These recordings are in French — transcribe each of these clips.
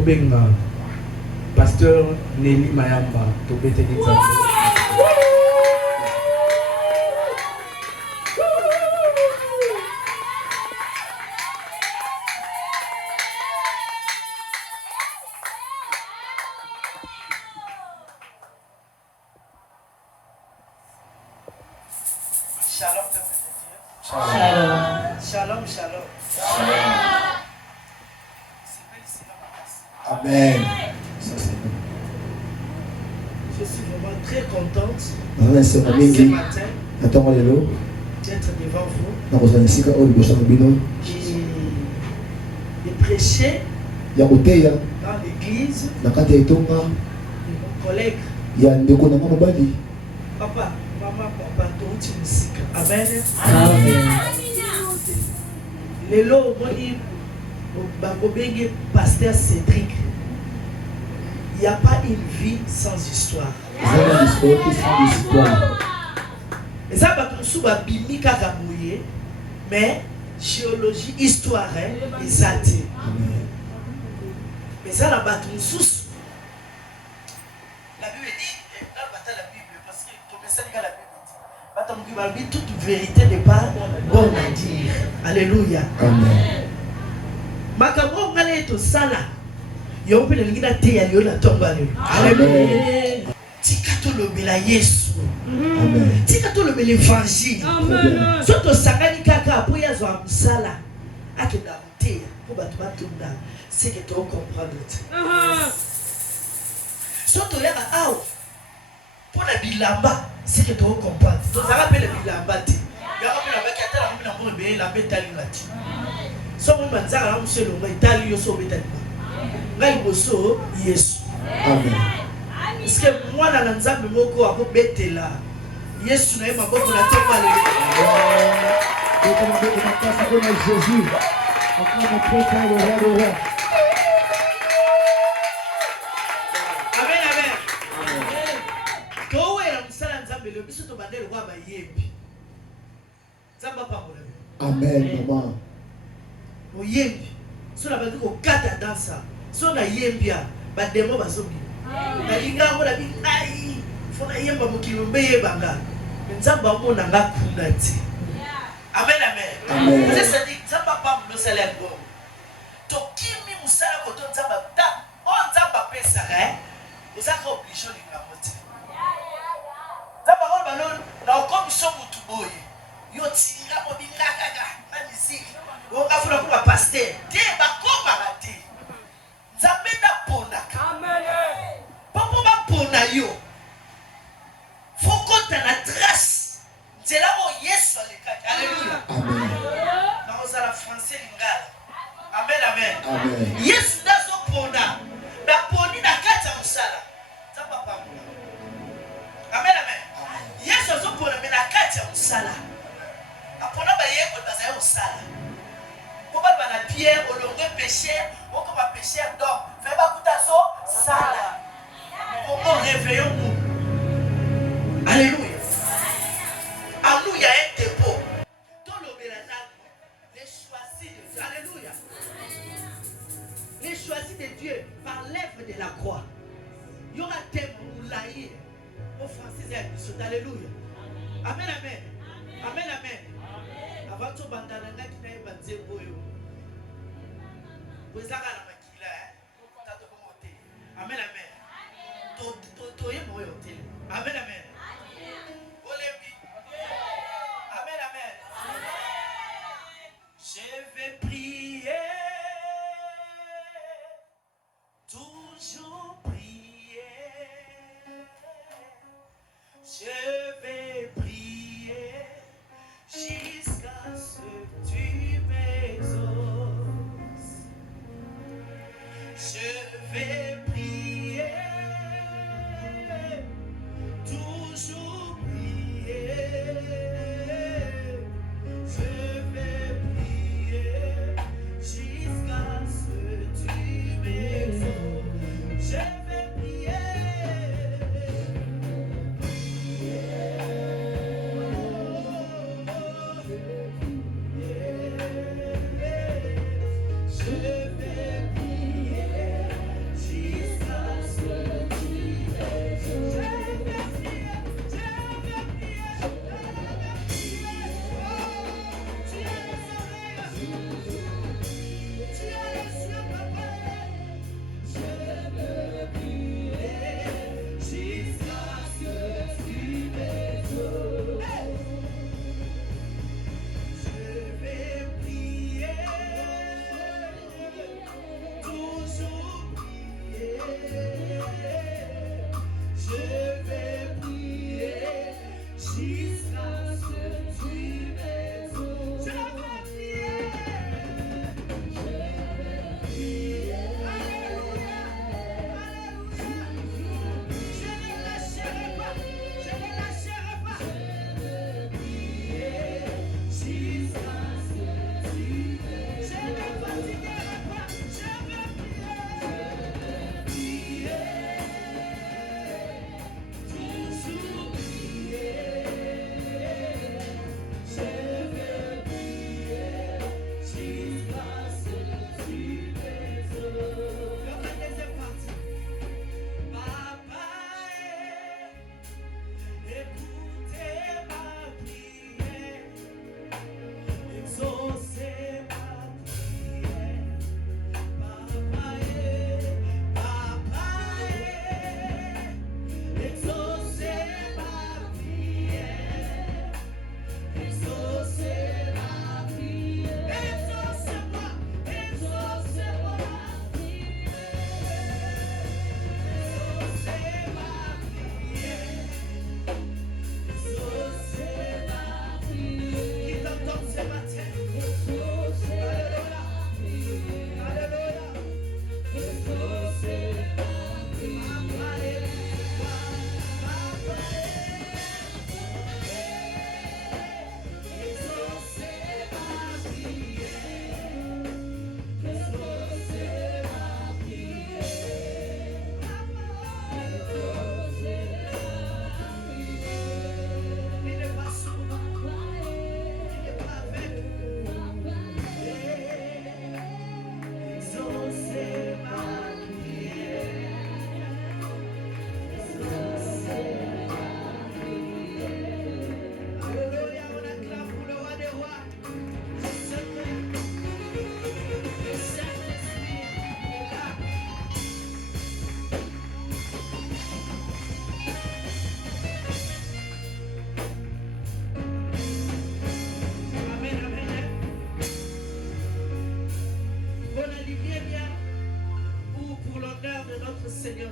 Tobenga, Pasteur Nelly Mayamba, Tobete Nizambe. Shalom, shalom. Amen. Je suis vraiment très contente Ce matin d'être devant vous et de prêcher dans l'église de mon collègue. Papa, maman, papa, tout musique. Amen. Amen. Lelo, moni, Bangobenge, Pasteur Cédric. Il n'y a pas une vie sans histoire. Et ça, mais géologie, histoire, exacte. Mais ça, la Bible dit, dans la Bible, parce que tout ça, la Bible dit, toute vérité n'est pas bonne à dire. Alléluia. Amen. Makambo ngale to sala. Yo pe lingina te ya yo na tomba le. Alléluia. Tika to lobela Yesu. Amen. Tika to lobela évangile. Amen. Soto sangani kaka po ya zo musala. Akenda te po batu batunda. C'est que tu comprendre. Soto ya aw. Po na bilamba, c'est que tu comprendre. To za rappelle bilamba te. Ya rappelle avec atala mo na mo be la betali ngati. Somo manzara monsieur le itali yo so betali. Ngai boso Yesu. Amen. Parce que moi na nzambe moko ako betela. Yesu na yema boko na tomba le. Et comme on dit, on passe comme Jésus. On prend le prophète, le roi, le roi. Amen, amen. Kowe na musala nzambe le biso to bandele kwa ba yembi. Nzamba pambola. Amen, maman. O yembi. So na bandi ko kata dansa. So na yembia ba demo ba zobi. Na linga mo na bi ai. Fona yemba mokilo mbeye banga. Nzamba mo na ngakunda ti. Amen, amen. Amen. C'est dit nzamba pambola sala ngo. To kimi musala ko to nzamba ta. O nzamba pesa Vous avez obligé de la moitié. D'abord, na okomi so mutu boye. Yo tira mo bilaka na musique. On a fait pour pasteur. Te ba koma raté. Nzambe na pona. Amen. Popo ba pona yo. Foko ta na trace. C'est là où Yesu alikaki. Alléluia. Amen. Na ozala français lingala. Amen, amen. Amen. Yesu dazo pona. Na poni na kati ya musala. Nzamba pambola. Amen, amen. Yesu azo pona me na kati ya musala. Apona ba yeko baza yo sala. Pourquoi ba na pierre olongwe péché, oko ba péché donc, fait ba kutaso sala. Comment réveillons-nous? Alléluia. Alléluia est dépôt. Dans l'obéissance, les choisis de Dieu. Alléluia. Les choisis de Dieu par l'œuvre de la croix. Il y aura thème ou laïe. Au français, c'est alléluia. Amen, amen. Amen, amen. Avant tout, bandana qui n'a pas de boyo. Vous avez la maquille, amen, amen. Amen, amen. Amen, amen. Je vais prier, toujours prier. Je vais prier jusqu'à ce que tu m'exauces. Je vais prier toujours.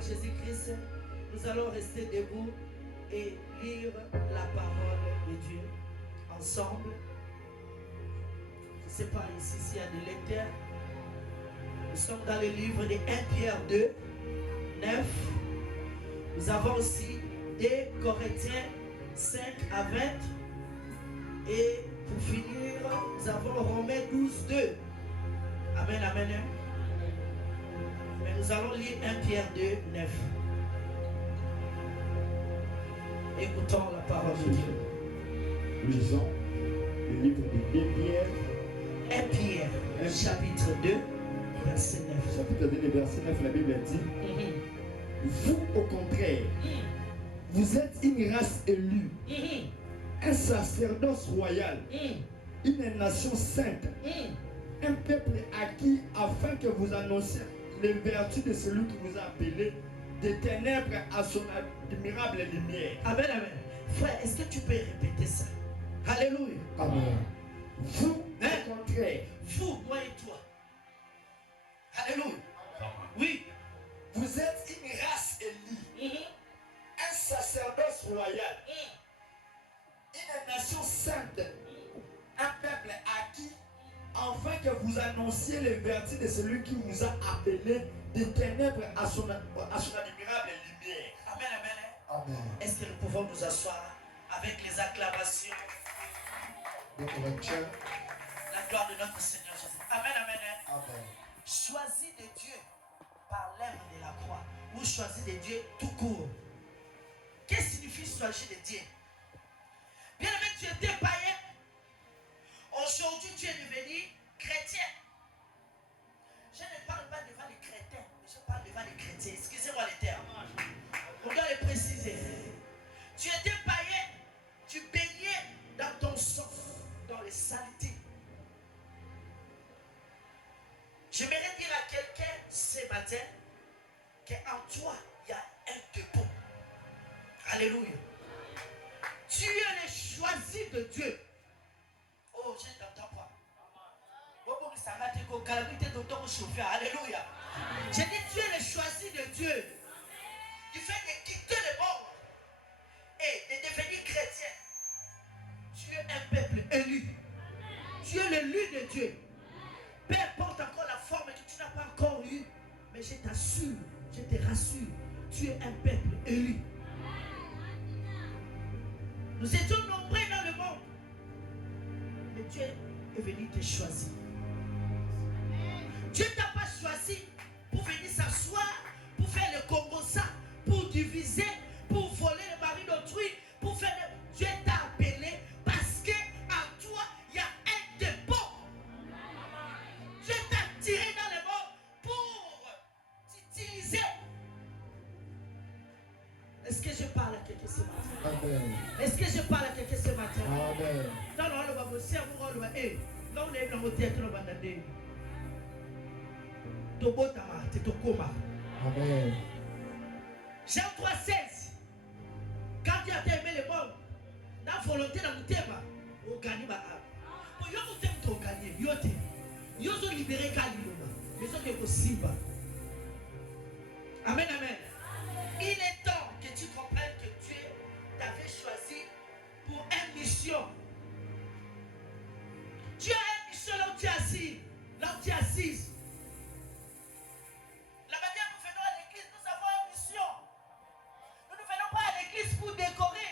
Jésus-Christ, nous allons rester debout et lire la parole de Dieu ensemble. Je ne sais pas ici s'il y a des lecteurs. Nous sommes dans le livre de 1 Pierre 2, 9. Nous avons aussi 2 Corinthiens 5 à 20. Et pour finir, nous avons Romains 12, 2. Amen, amen. Mais nous allons lire 1 Pierre 2, 9. Écoutons la parole de Dieu. Lisons le livre de 2 Pierre. 1 Pierre, chapitre 2, verset 9. Chapitre 2, verset 9, la Bible dit Vous, au contraire, vous êtes une race élue, un sacerdoce royal, une nation sainte, un peuple acquis afin que vous annonciez les vertus de celui qui vous a appelé des ténèbres à son admirable lumière. Amen, amen. Frère, est-ce que tu peux répéter ça? Alléluia. Amen. Vous, au contraire, vous, moi et toi. Alléluia. Oui. vous êtes une race élue, un sacerdoce royal, une nation sainte, un peuple acquis, afin que vous annonciez les vertus de celui qui vous a appelé des ténèbres à son admirable lumière. Amen, amen. Amen. Est-ce que nous pouvons nous asseoir avec les acclamations, Donc on retient. la gloire de notre Seigneur Jésus? Amen, amen. Amen. Choisis de Dieu par l'œuvre de la croix ou choisis de Dieu tout court. Qu'est-ce que signifie choisir de Dieu? Bien aimé, tu étais païen. Aujourd'hui, tu es devenu chrétien. Je ne parle pas devant les chrétiens, mais je parle devant les chrétiens. Excusez-moi les termes. On doit les préciser. Tu étais païen, tu baignais dans ton sang, dans les saletés. J'aimerais dire à quelqu'un ce matin qu'en toi, il y a un dépôt. Alléluia. Tu es le choisi de Dieu. Oh, je ne t'entends pas. Alléluia. J'ai dit, tu es le choisi de Dieu. Du fait de quitter le monde et de devenir chrétien. Tu es un peuple élu. Tu es l'élu de Dieu. Peu importe encore la forme que tu n'as pas encore eue, mais je t'assure, je te rassure, tu es un peuple élu. Nous étions nombreux dans le monde, mais Dieu est venu te choisir. Dieu ne t'a pas choisi pour venir s'asseoir, pour faire le Congo-ça, pour diviser, pour voler le mari d'autrui, pour faire le... Dieu t'a appelé parce qu'en toi, il y a un dépôt. Dieu t'a tiré dans le monde pour t'utiliser. Est-ce que je parle à quelqu'un ce matin? Amen. Est-ce que je parle à quelqu'un ce matin? Amen. Dans le rôle de monsieur, vous rôle là on est dans le théâtre de Bandandé. Tobotama, Tetokoma. Amen. Jean 3,16. Quand tu as aimé le monde, la volonté dans le thème, on gagne. Pour yo vous t'aime ton gagner, yo te. Yo sont libérés quand ils l'ont. Mais c'est possible. Amen, amen. Il est temps que tu comprennes que Dieu t'avait choisi pour une mission. Tu as une mission là où tu es assis, là où tu es assise. La manière nous venons à l'église, nous avons une mission. Nous ne venons pas à l'église pour décorer,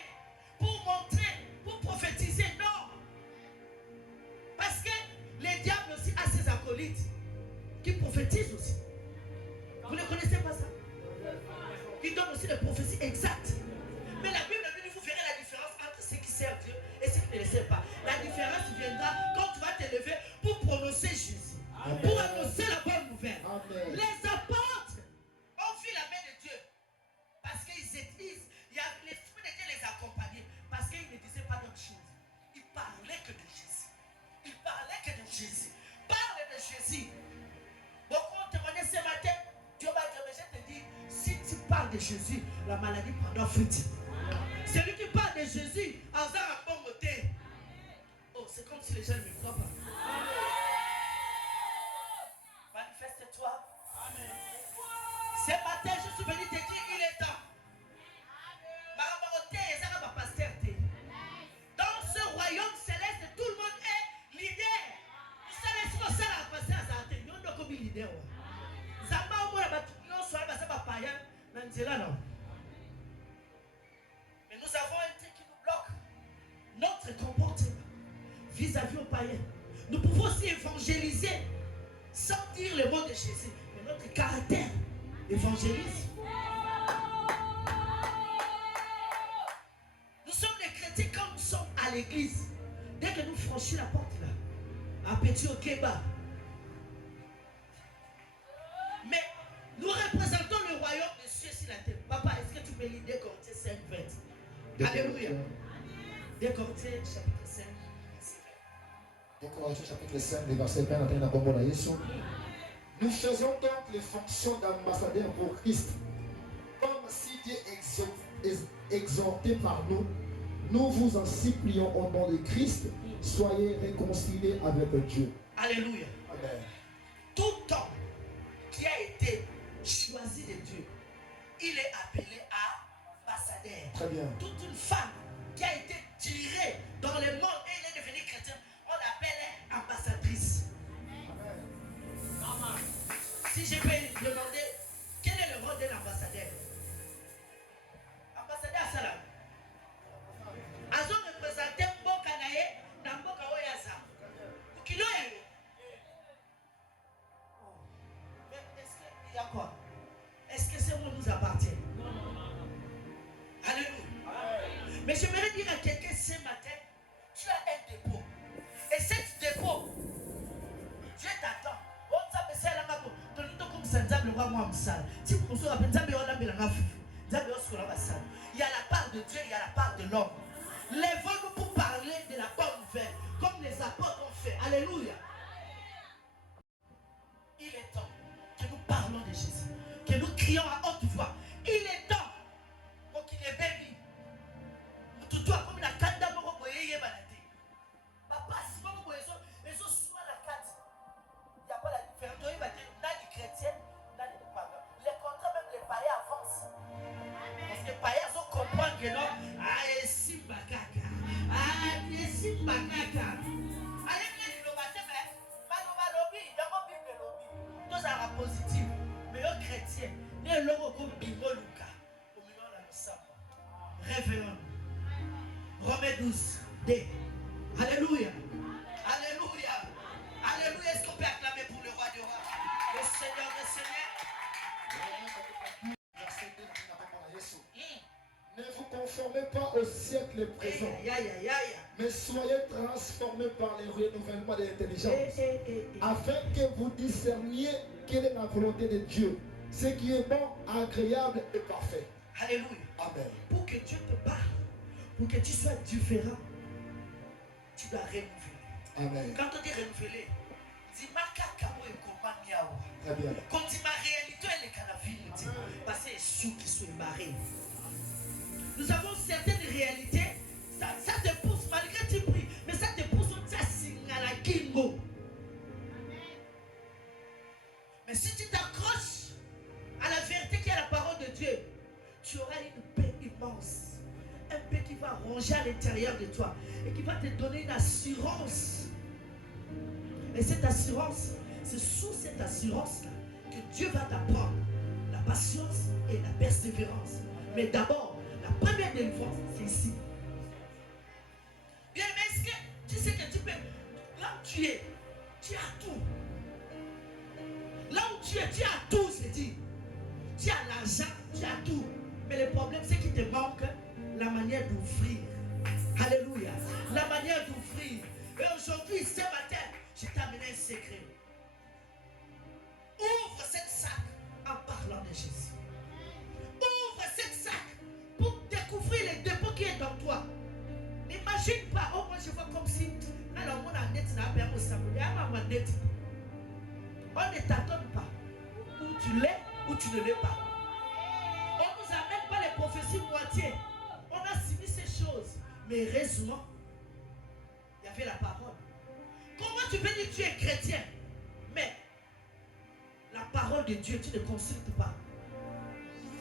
pour montrer, pour prophétiser, non. Parce que le diable aussi a ses acolytes qui prophétisent aussi. Vous ne connaissez pas ça? Qui donnent aussi des prophéties exactes. Mais la Bible dit, vous verrez la différence entre ceux qui servent Dieu et ceux qui ne le servent pas. La différence viendra quand tu vas te lever pour prononcer Jésus. Amen. Pour annoncer la bonne nouvelle. Amen. Les apôtres ont vu la main de Dieu. Parce qu'ils étaient, il y a l'Esprit de Dieu les accompagnait. Parce qu'ils ne disaient pas d'autre chose. Ils parlaient que de Jésus. Ils parlaient que de Jésus. Parle de Jésus. Beaucoup ont témoigné ce matin. Dieu m'a dit, mais je te dis, si tu parles de Jésus, la maladie prendra fuite. Celui qui parle de Jésus, en faisant un bon côté. Oh, c'est comme si les gens ne me croient pas. Manifeste-toi. Amen. Ce matin, je suis venu te dire leader. Zamba omona ba non soit ba ça ba païen na nzela non. Mais nous avons un truc qui nous bloque. Notre comportement vis-à-vis aux païens. Nous pouvons aussi évangéliser sans dire le mot de Jésus. Mais notre caractère évangélise. Nous sommes les chrétiens quand nous sommes à l'église. Dès que nous franchissons la porte là, à Petit au Kéba. Mais nous représentons le royaume des cieux sur la terre. Papa, est-ce que tu peux lire 2 Corinthiens 5, 20? Alléluia. 2 Corinthiens chapitre 5, verset 2 Corinthiens chapitre 5, verset 20. Nous faisons donc les fonctions d'ambassadeurs pour Christ. Comme si Dieu exhorté par nous, nous vous en supplions au nom de Christ, soyez réconciliés avec Dieu. Alléluia. Amen. Tout homme qui a été choisi de Dieu, il est appelé ambassadeur. Très bien. Toute une femme qui a été tirée dans le monde et il est devenu chrétien, on l'appelle ambassadrice. Amen. Si je peux demander, quel est le rôle d'un ambassadeur? Ambassadeur Salam. Azo représenté Mboka nae na Mboka Oyaza. Ukilo yelo. Mais est-ce qu'il y a quoi? Est-ce que ce mot nous appartient? Alléluia. Mais j'aimerais dire à quelqu'un ce matin, tu as un dépôt. Et cet dépôt, Dieu t'attend. Il y a la part de Dieu, il y a la part de l'homme. Lèvons-nous pour parler de la bonne nouvelle, comme les apôtres ont fait. Alléluia. Il est temps que nous parlons de Jésus, que nous crions à haute voix. Il est temps pour qu'il est béni. Tout toi comme la kanda moko boyeye banate. Papa, si vous voyez ça, les autres soit la carte. Il n'y a pas la différence. Dans les chrétiens, dans les païens. Les contrats, même les païens avancent. Parce que les païens sont comprendre que non. Ah, et si bakaka. Ah, et si bakaka. Ah, il y a des lobatés, mais pas lobby. Il y a un bible lobby. Tout ça est positif. Mais les chrétiens, les logos comme Bingo Luka. Au milieu de la salle. Réveillons-nous. Romains 12, D. Alléluia. Alléluia. Alléluia. Est-ce qu'on peut acclamer pour le roi du roi? Le Seigneur des Seigneurs. Verset 2. Ne vous conformez pas au siècle présent, mais soyez transformés par le renouvellement de l'intelligence, afin que vous discerniez quelle est la volonté de Dieu, ce qui est bon, agréable et parfait. Alléluia. Amen. Pour que Dieu te parle, pour que tu sois différent, tu dois renouveler. Amen. Quand on dit renouveler, dis ma kakao et comment miaou. Très bien. Quand on dit ma réalité, elle est canavine. Parce que c'est sous qui sont barrés. Nous avons certaines réalités, ça te pousse malgré tes prix, mais ça te pousse au Tsassingala Kimbo. Mais si tu t'accroches à la vérité qui est la parole de Dieu, tu auras une paix immense. Un paix qui va ronger à l'intérieur de toi et qui va te donner une assurance. Et cette assurance, c'est sous cette assurance-là que Dieu va t'apprendre la patience et la persévérance. Mais d'abord, la première délivrance, c'est ici. Bien, mais est-ce que tu sais que tu peux... Là où tu es, tu as tout. Là où tu es, tu as tout, c'est dit. Tu as l'argent, tu as tout. Mais le problème, c'est qu'il te manque la manière d'ouvrir. Alléluia. La manière d'ouvrir. Et aujourd'hui, ce matin, je t'ai amené un secret. Ouvre cette sac en parlant de Jésus. Ouvre cette sac pour découvrir le dépôt qui est dans toi. N'imagine pas, oh moi je vois comme si alors on a net on ne t'attend pas. Ou tu l'es ou tu ne l'es pas. On ne nous amène pas les prophéties moitié. On a suivi ces choses. Mais heureusement, il y avait la parole. Comment tu peux dire que tu es chrétien, mais la parole de Dieu, tu ne consultes pas.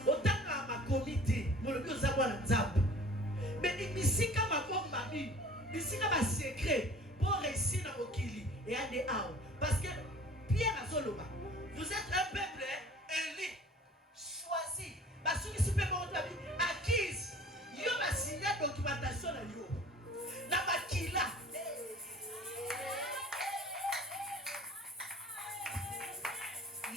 Autant que ma comité, mais ici, comme ma mamie, ici, comme un secret pour réussir dans Okili et à des Parce que Pierre Azoloba. Vous êtes un peuple élu, choisi. Basuri super bon acquise. Yo va signer documentation na yo. Na bakila.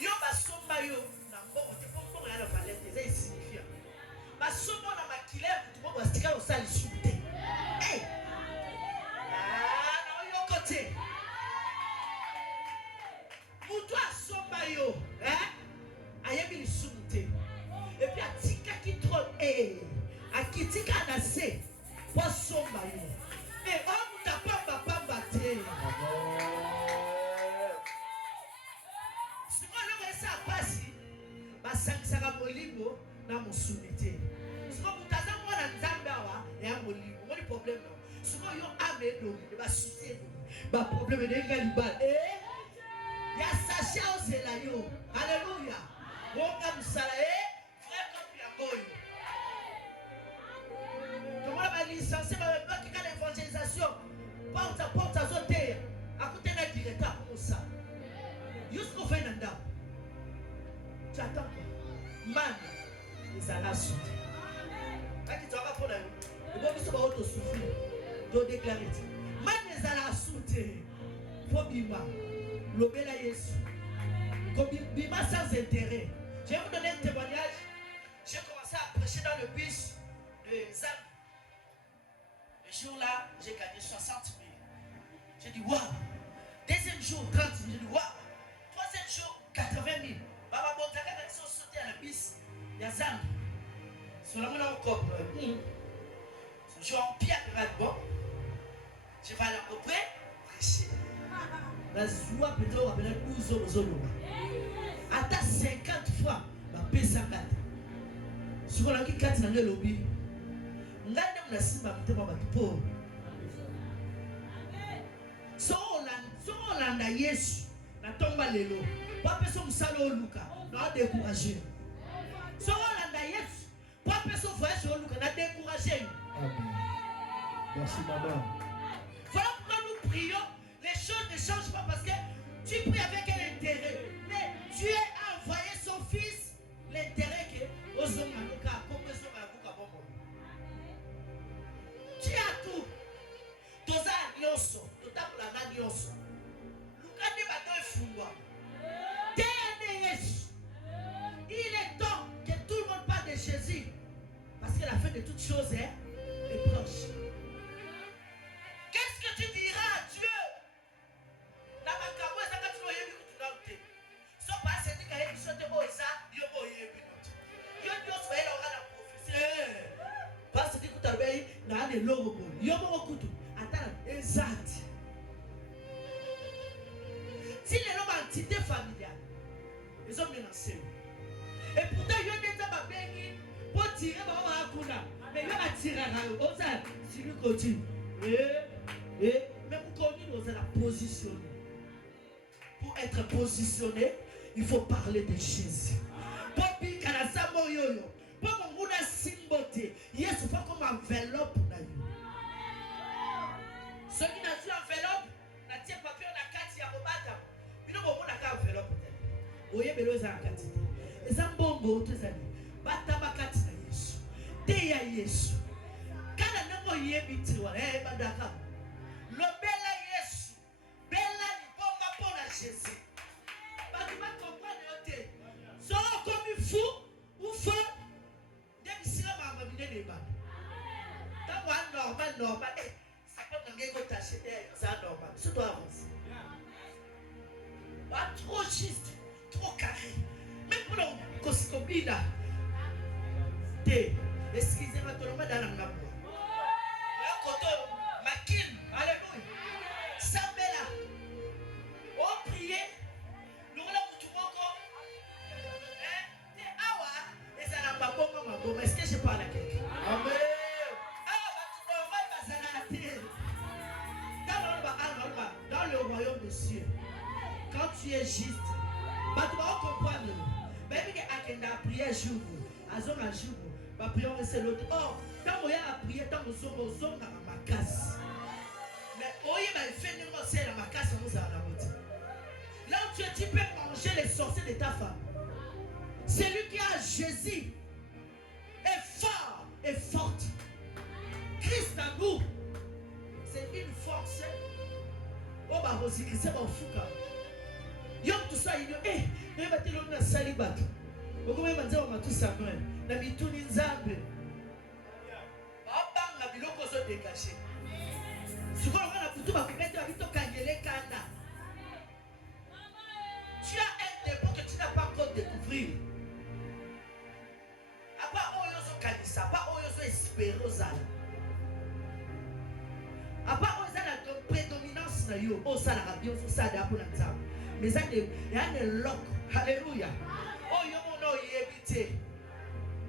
Yo basomba yo na mbongo te pour ya na valette c'est signifiant. Basomba na makila tout monde bastika au sali souté. Hey. Ah, na yo côté. Mutu asomba yo, hein? Ayebi li souté. Et puis atika ki trop akitika na se pour somba yo. Et on t'a pas pamba te. Basangisa molimo na musumite. Siko mutaza mwana nzambe awa ya molimo. Ngoni problem no. Siko yo amedo ba soucier ba problème de ngaliba. Ya sasha ozela yo. Alléluia. Wonga musala frère comme yangoyo. Comment ba licencier ba qui ka l'évangélisation. Porte à porte azote. Akute na directeur pour ça. Jusqu'au fin d'anda. Tu attends quoi? Man, ils allaient souffrir. Quand tu vas pour la vie, ils vont se voir souffrir. Donc déclarer. Man, ils allaient souffrir. Faut bima. L'obéla Yesu. Comme bima sans intérêt. Je vais vous donner un témoignage. J'ai commencé à prêcher dans le bus de Zam. Le jour-là, j'ai gagné 60 000. J'ai dit waouh. Deuxième jour, 30 000. J'ai dit waouh. Troisième jour, 80 000. Baba Bontaka ils sont sautés à la bus. Il y a Zam. Sur la main encore. Je suis en pierre de bon. Je vais aller à peu près prêcher. La joie peut être appelée 12 ans aux Zolo. Attends 50 fois. Ma paix s'engage. Si on a qui 4 dans le lobby. Ngande mnasima mtema batupo. So Olanda Yesu na tomba lelo. Pas personne musalo Luka na décourager. So Olanda Yesu. Pas personne voyage au Luka na décourager. Amen. Merci madame. Voilà pourquoi nous prions. Les choses ne changent pas parce que tu pries avec un intérêt. Mais Dieu a envoyé son fils l'intérêt que aux hommes tu as tout. Toza nyonso, totakola na nyonso. Lukande bato efungwa. Tene Yesu. Il est temps que tout le monde parle de Jésus. Parce que la fin de toutes choses est proche. Qu'est-ce que tu diras à Dieu? Na makabo eza kati no yebi kutunauté. So pas c'est dit que sote oza yo yebi not. Yo nyonso ela ora prophétie. Parce que tu as dit na ne logo yo mo kutu atala exact. Si les noms entité familiale ils ont menacé. Et pourtant yo n'était pas béni pour tirer baba hakuna. Mais yo a tiré à oza si lui continue. Mais pour qu'on ait la positionner. Pour être positionné, il faut parler de Jésus. Pour que la samoyoyo, pour qu'on ait simboté, il faut comme enveloppe. Ceux qui n'ont pas enveloppe, n'a tient papier na kati ya bobata. Bino bomo na ka enveloppe. Oye belo za kati. Ezambongo tezali. Bata bakati na Yesu. Te ya Yesu. Kana nango yebiti wa badaka. Le bela Yesu, bela libonga pour la Jésus. Parce que tu comprendre yote. Soro comme fou ou fou. Dès que sila mama bine deba. Ta normal. Ça peut n'engager que t'acheter ça normal. C'est toi avance. Pas trop juste, trop carré. Même pour le coscobina. Excusez-moi, tout le monde dans la main. Makin, alléluia. Sambela. On prier. Nous allons tout le awa. Et ça n'a pas bon. Est-ce que je parle à quelqu'un? Amen. Dans le royaume des cieux, quand tu es juste, tu vas comprendre. Même si tu as prié un jour, tu as prié l'autre. Oh, quand tu as prié, tu as ma casse. Mais il fait une la casse, là où tu es, tu peux de ta femme. Celui qui a Jésus est fort et forte. Christ en nous, c'est une force. Oh, bah, Rosie, c'est mon fouca. Yom tout ça, il dit, eh, il va te donner un salibat. Vous pouvez me dire, on m'a tout ça, non? La mitouni nzambe. Papa, la biloko zo dégagé. Tu vois, on a plutôt ma pépette, on a plutôt kangele kanda. Tu as un dépôt que tu n'as pas encore découvert. À part Oyozo Kanisa, à part Oyozo Espérozala. À part Oyozo la prédominance na yo, oh ça la rabion, ça de pour l'ensemble. Mais ça il y a des locs. Alléluia. Oh yo mon nom y éviter.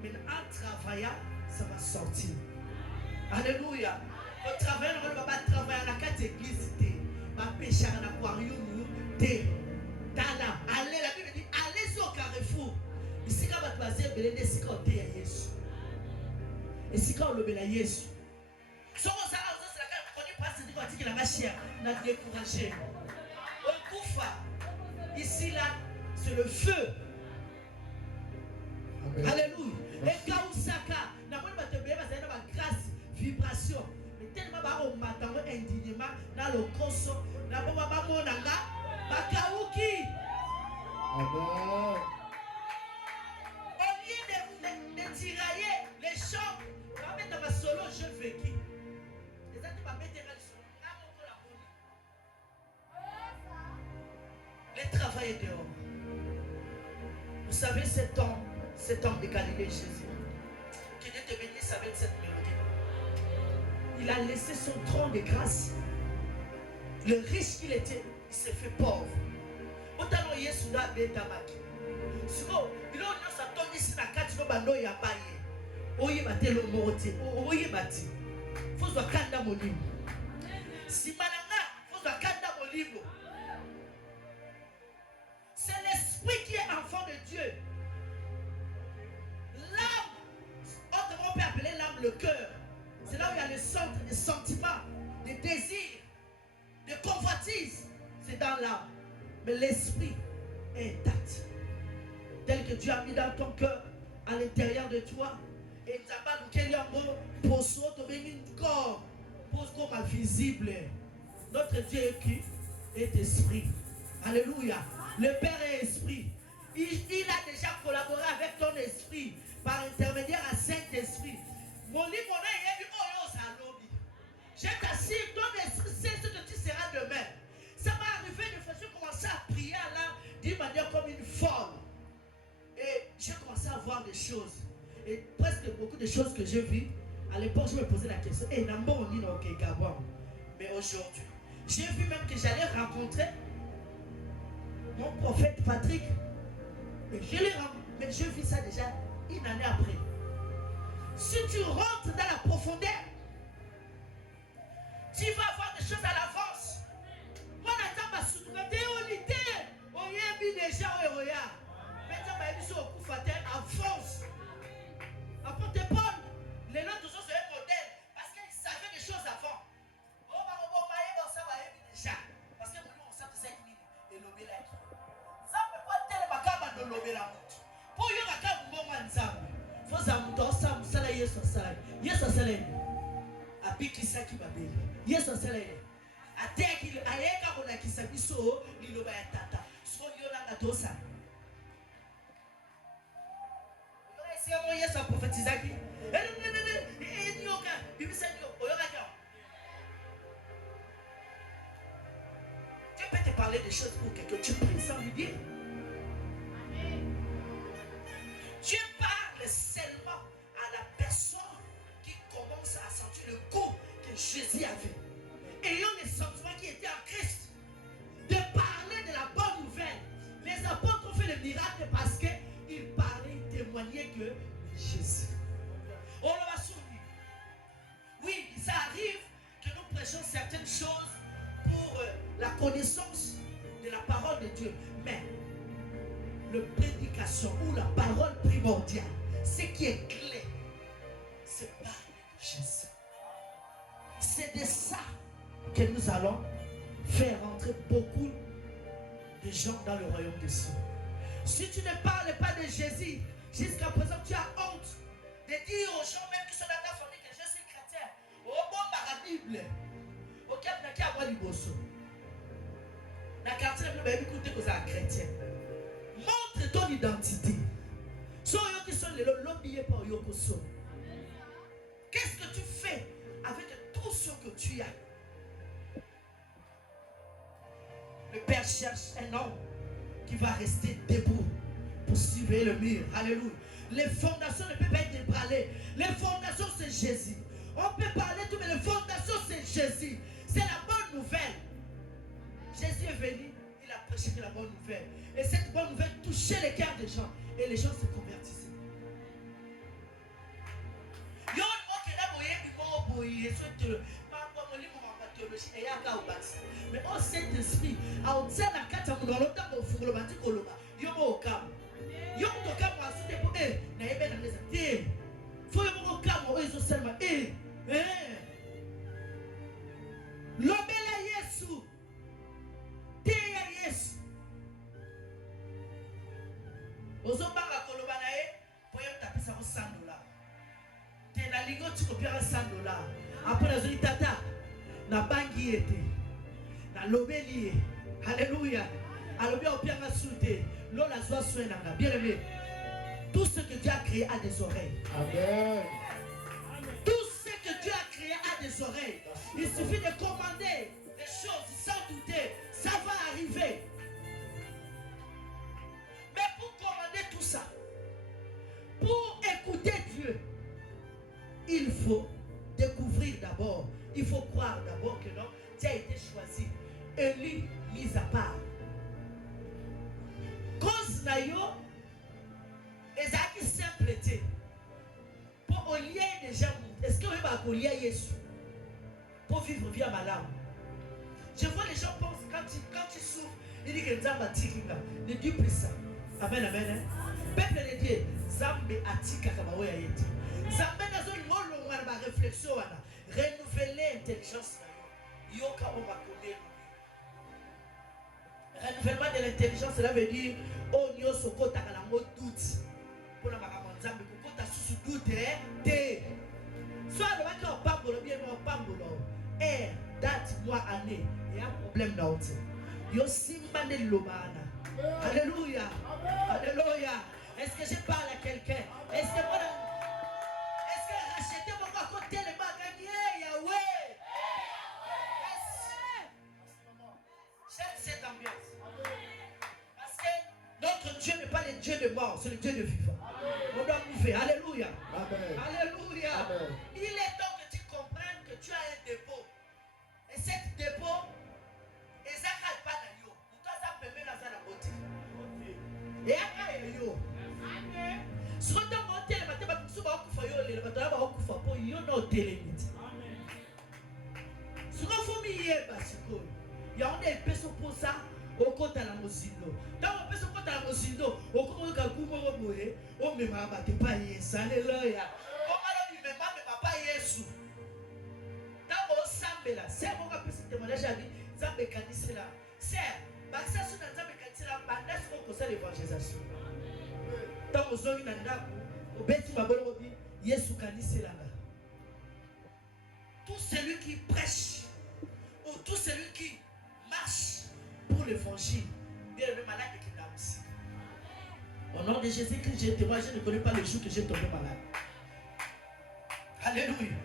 Mais en travaillant, ça va sortir. Alléluia. Au travail, on va pas travailler à la carte église. Ma péché à l'aquarium. Dana, allez, la Bible dit, allez au carrefour. Ici, quand on va passer, on va aller ici quand on est à Jésus. Et si quand on le met à Jésus. Si on s'en va, c'est la carte qu'on est passé, on dit qu'il a ma chère, on a découragé. On couffe. Ici, là, c'est le feu. Amen. Alléluia. Et quand on s'accorde, on va te bénir, parce qu'on a ma grâce, vibration. Mais tellement, on va m'attendre indignement dans le corso, on va m'attendre. Bakauki. Amen. Au lieu de tirailler les champs, on va mettre dans ma solo, je vécu. Les autres vont mettre dans le solo. Les travailleurs dehors. Vous savez, cet homme de Galilée, Jésus, qui Dieu te bénisse avec cette mélodie. Il a laissé son trône de grâce. Le riche qu'il était, il s'est fait pauvre. Autant Yesu da betamaki. Siko, bilo no satondi sina kati no bando ya baye. Oye batelo moti, oye bati. Faut kanda molimo. Si mananga, faut kanda molimo. C'est l'esprit qui est enfant de Dieu. L'âme, autrement on peut appeler l'âme le cœur. C'est là où il y a le centre des sentiments, des désirs, des convoitises. C'est dans l'âme. Mais l'esprit est intact. Tel que Dieu a mis dans ton cœur, à l'intérieur de toi. Et tu n'as pas de pour sauver un corps, pour comme visible. Notre Dieu est qui? Est esprit. Alléluia. Le Père est esprit. Il a déjà collaboré avec ton esprit par intermédiaire à Saint-Esprit. Mon livre, on a dit, oh, je t'assure, ton esprit sait ce que tu seras demain. Ça m'est arrivé de façon commencer à prier là d'une manière comme une folle. Et j'ai commencé à voir des choses. Et presque beaucoup de choses que j'ai vues. À l'époque, je me posais la question. Et mais aujourd'hui, j'ai vu même que j'allais rencontrer mon prophète Patrick. Et je l'ai rencontré. Mais je vis ça déjà une année après. Si tu rentres dans la profondeur, tu vas avoir des choses à l'avance. On attend ma souveraineté au lit. On y a mis déjà au royaume. Maintenant, on a mis sur le coup fatal. Avance. Apporte Paul. Les noms de sont un modèle. Parce qu'ils savaient des choses avant. Oh, ça va être déjà. Parce que nous, on sait que c'est une et l'obé là. Ça ne peut pas tellement macabre de l'obé là. Pour y avoir un moment ensemble. Il faut savoir que ça là, yes, ça là. Yes, ça là. Apikisa kibabeli. Yes, ça là. Ateki ayeka bona kisabiso liloba ya tata. So yolanga tosa. Oyoka esi mo Yesu prophétisaki. Nyoka, bibisa nyoka, oyoka nyoka. Dieu peut te parler des choses pour que tu pries sans lui dire. Dieu parle seulement à la personne qui commence à sentir le goût que Jésus avait. Ayant les sentiments qui étaient en Christ, de parler de la bonne nouvelle. Les apôtres ont fait le miracle parce qu'ils parlaient, ils témoignaient que Jésus. On le va souvenir. Oui, ça arrive que nous prêchons certaines choses pour la connaissance de la parole de Dieu. Mais la prédication ou la parole primordiale, ce qui est clé, c'est parler de Jésus. C'est de ça que nous allons faire entrer beaucoup de gens dans le royaume des cieux. Si tu ne parles pas de Jésus, jusqu'à présent tu as honte de dire aux gens même qui sont dans ta famille que je suis chrétien. Au bon la Bible. Au cap n'a qu'à avoir du bosso. La quartier ne peut pas écouter que c'est chrétien. Montre ton identité. Soyons qui sont les lobbyés par Yokoso. Qu'est-ce que tu fais avec tout ce que tu as? Le Père cherche un homme qui va rester debout pour suivre le mur. Alléluia. Les fondations ne peuvent pas être ébranlées. Les fondations, c'est Jésus. On peut parler tout, mais les fondations, c'est Jésus. C'est la bonne nouvelle. Jésus est venu, il a prêché la bonne nouvelle. Et cette bonne nouvelle touchait les cœurs des gens. Et les gens se convertissaient. Mais on Saint-Esprit, à Otien la carte à mon longtemps au four le bâti Koloba, Yomo au Cam. Yomo au Cam à Soudé pour eux, Naïbe dans les athées. Faut Yomo au Cam au Ezo Selma, L'obéla Yesu, Teya Yesu. Ozobanga Koloba nae, pour y taper ça au $100. T'es la ligo, tu copies $100. Après la zone tata, na bangi était, na lobeli, alléluia. Alors bien au pire la souté, l'on la joie soignanga. Bien aimé, tout ce que Dieu a créé a des oreilles. Amen. Tout ce que Dieu a créé a des oreilles. Il suffit de commander les choses sans douter, ça va arriver. Mais pour commander tout ça, pour écouter Dieu, il faut découvrir d'abord, il faut croire d'abord que non, Dieu a été choisi, élu, mis à part. Cause nayo, ezaki simple té. Pour lier des gens, est-ce que vous avez lier Jésus pour vivre via ma langue? Je vois les gens pensent quand ils souffrent, ils disent que Nzamba tikinga, ne dis plus ça. Amen, amen. Peuple de Dieu, Zambe atika kama ya yeti. Zambe nazo ngolo ngara réflexion wana, renouveler l'intelligence na yo. Yoka o makone. Renouvellement de l'intelligence, cela veut dire on yo sokota kala mo doute. Pour la makambo Nzambe kokota susu doute te. Soit le mec en pambolo bien en pambolo. Date mois année, il y a un problème dans l'autre. Yo simba ne lobana. Alléluia. Alléluia. Est-ce que je parle à quelqu'un? Est-ce que racheter mon côté les bagages Yahweh? J'aime cette ambiance. Parce que notre Dieu n'est pas le Dieu de mort, c'est le Dieu de vivant. On doit mouver. Alléluia. Amen. Alléluia. Amen. Il est temps que tu comprennes que tu as un dépôt. Et cette dépôt, Ezaka pas na yo. Toi ça permet dans la beauté. Et aka yo. Amen. Si on t'a monté le matin, tu vas kufa yo le matin va kufa po yo no télémite. Amen. Si on faut mier basiko. Ya on est peso pour ça au kota la mozindo. Dans on peso kota la mozindo, au ko ka kumo boye, o me ma ba te pa yes. Alléluia. O malo mi me ma me papa Yesu. C'est mon petit témoignage à lui. Zambé kanisi là. C'est parce que sur Zambé kanisi là, banda ce qu'on conseille l'évangélisation. Tant aux hommes nanda, au bêtis babolo bi, Yesu kanisi là. Tout celui qui prêche ou tout celui qui marche pour l'évangile, bien le malade qui est aussi. Au nom de Jésus-Christ, j'ai témoigné, je ne connais pas le jour que j'ai tombé malade. Alléluia.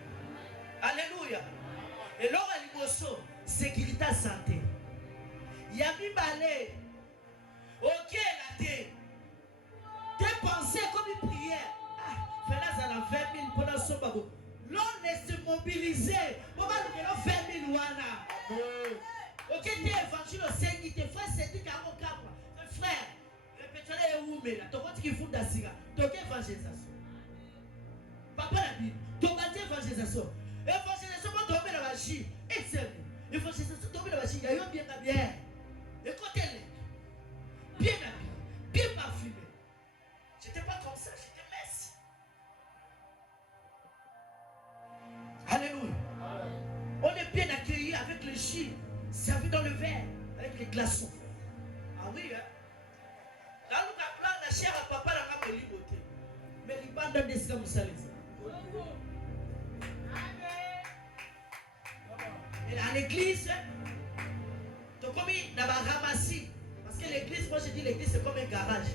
Alléluia. Et l'or à l'imosso, sécurité santé. Yami balé. Ok, la thé. Tes pensées comme une prière. Fais là, ça a 20 000 pour la somme. L'on est se mobiliser. On va nous faire 20 000 wana. Ok, t'es évangile au Seigneur. Tes frères, c'est dit qu'à mon cap. Frère, répétez-le où, mais là. Ton compte qui fout d'Assiga. Ton évangélisation. Papa la Bible. Ton bâti évangélisation. Évangélisation, quand tomber dans la magie, excellent. Évangélisation, tomber dans la magie, il y a eu bien bien. Écoutez-les. Bien habillé, bien parfumé. J'étais pas comme ça, j'étais messe. Alléluia. On est bien accueillis avec le jus servi dans le verre, avec les glaçons. Ah oui, hein. Là, nous vanda desika musalisa. Et à l'église, tu comme d'abord ramasser. Parce que l'église, moi je dis l'église c'est comme un garage.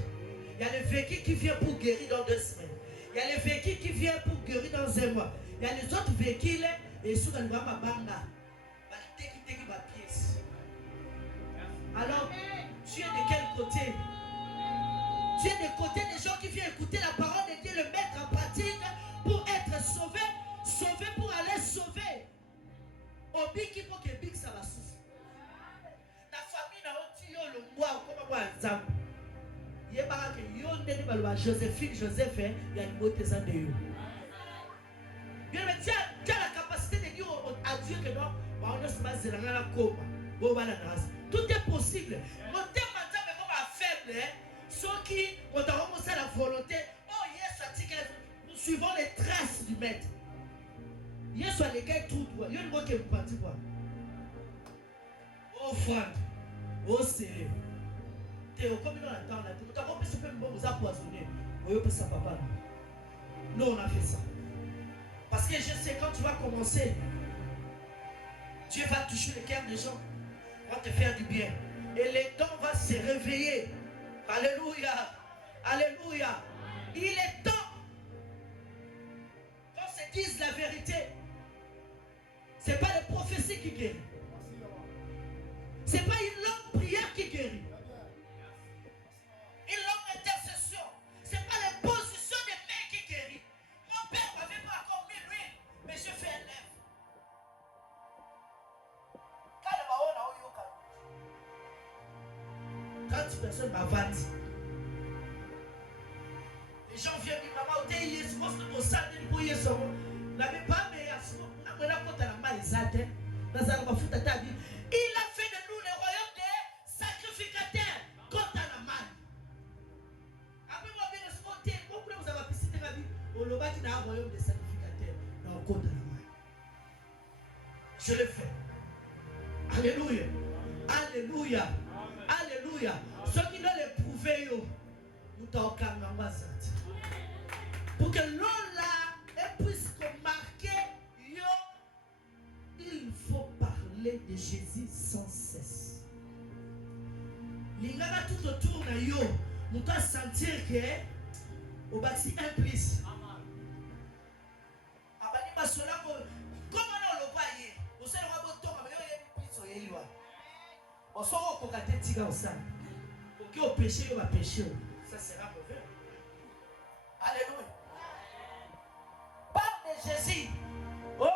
Il y a le véhicule qui vient pour guérir dans 2 semaines. Il y a le véhicule qui vient pour guérir dans 1 mois. Il y a les autres véhicules et sous le banga banga. Alors, tu es de quel côté? Tu es du côté des gens qui viennent écouter la parole de Dieu, le mettre en pratique pour être sauvé, sauvé pour aller sauver. Au biki pour que big ça va souffrir. Ta famille n'a pas eu le bois comme moi ensemble. Il y a pas que yo ndeni balwa Joséphine Joseph il y a une beauté ça de yo. Bien mais tu as la capacité de dire à Dieu que non, on ne se base dans la coma. Tout est possible. Mon terme est comme un faible. Ceux qui ont commencé la volonté, oh yes, nous suivons les traces du maître. Yes, soit les gars tout droit. Il y a une voix qui est partie quoi. Oh frère, oh c'est. Théo, comme il entend là, tu as compris ce que vous empoisonner. Vous avez ça papa. Nous on a fait ça. Parce que je sais quand tu vas commencer, Dieu va toucher le cœur des gens. Va te faire du bien. Et les dons vont se réveiller. Alléluia. Alléluia. Il est temps qu'on se dise la vérité. Ce n'est pas les prophéties qui guérissent. Ce n'est pas une longue prière qui guérit. Une longue intercession. Ce n'est pas l'imposition des mains qui guérit. Mon père m'avait pas encore mis l'huile, mais je fais un lèvre. Quand personne m'a vanté, les gens viennent dire maman, tu es ici, tu es au centre de bouillir son nom. N'avez pas meilleur son. Il a fait de nous les royaumes des sacrificateurs contre la main. Après moi, bien le côté, pourquoi vous avez piscine de la vie? On le bâtit dans un royaume des sacrificateurs, non contre la main. Je le fais. Alléluia. Alléluia. Alléluia. Ceux qui doivent l'éprouver, nous t'en calmons. Pour que l'on là puisse marquer, il faut parler de Jésus sans cesse. Les gars tout autour de yo, nous doit sentir que au bâti implice. Abani basola comment on le voyait. Vous savez le roi mais il y a une pizza. On sort au côté tika au sang. Pour que au péché, il va pécher. Ça sera mauvais. Alléluia. Parle de Jésus. Oh,